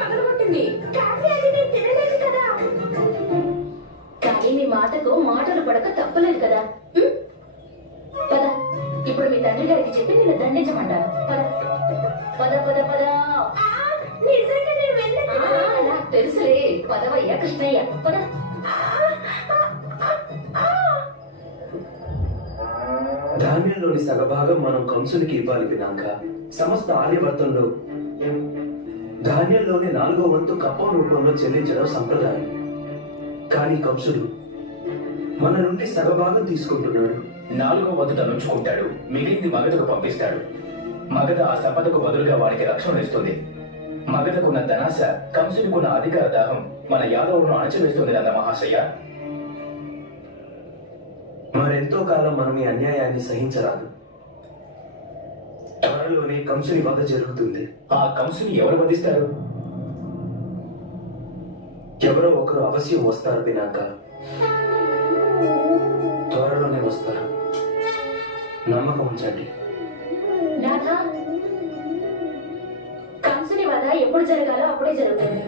పగలగొట్టింది. కానీ అది నేను తినలేదు కదా. కానీ మీ మాటకు మాటలు పడక తప్పలేదు కదా. పద, ఇప్పుడు మీ తండ్రి గారికి చెప్పి నేను దండించమంటాను. పద పద పద పద. నాకు తెలుసులే. పదవయ్యా కృష్ణయ్య, పద. ధాన్యంలోని సగభాగం మనం కంసునికి ఇవ్వాలి వినాక సమస్త ఆర్యవర్తంలో ధాన్యంలోని 4వ వంతు కప్పం రూపంలో చెల్లించడం సంప్రదాయం. కానీ కంసుడు మన నుండి సగభాగం తీసుకుంటున్నాడు. 4వ వంతు తనుంచుకుంటాడు, మిగిలింది మగధకు పంపిస్తాడు. మగధ ఆ సంపదకు బదులుగా వాడికి రక్షణ ఇస్తుంది. మగధకున్న ధనాశ, కంసునికున్న అధికార దాహం మన యాదవులను అణచివేస్తుంది నంద మహాశయ. మరెంతో కాలం మనం ఈ అన్యాయాన్ని సహించరాదు. త్వరలోనే కంసుని వధ జరుగుతుంది. ఆ కంసుని ఎవరు వధిస్తారు? ఎవరో ఒకరు అవశ్యం వస్తారు వినాక. త్వరలోనే వస్తారు, నమ్మకం ఉంచండి. నాథా, కంసుని వధ ఎప్పుడు జరగాలో అప్పుడే జరుగుతుంది.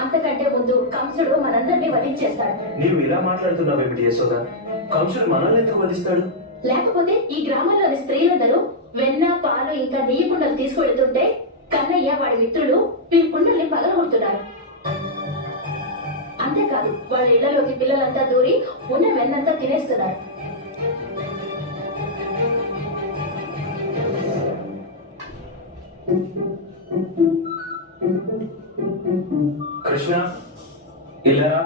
అంతకంటే ముందు కంసుడు మనందరినీ వధించేస్తాడు. నీవు ఇలా మాట్లాడుతున్నావేమిటి యశోద? కంసుడు మనల్ని ఎందుకు వధిస్తాడు? లేకపోతే ఈ గ్రామంలోని స్త్రీలందరూ వెన్న, పాలు ఇంకా నెయ్యి కుండలు తీసుకువెళ్తుంటే కన్నయ్య వాడి మిత్రులు వీరి కుండల్ని పగలగొడుతున్నారు. అంతేకాదు, వాళ్ళ ఇళ్లలోకి పిల్లలంతా దూరి ఉన్న వెన్నంతా తినేస్తున్నారు. కృష్ణ, ఇల్లరా.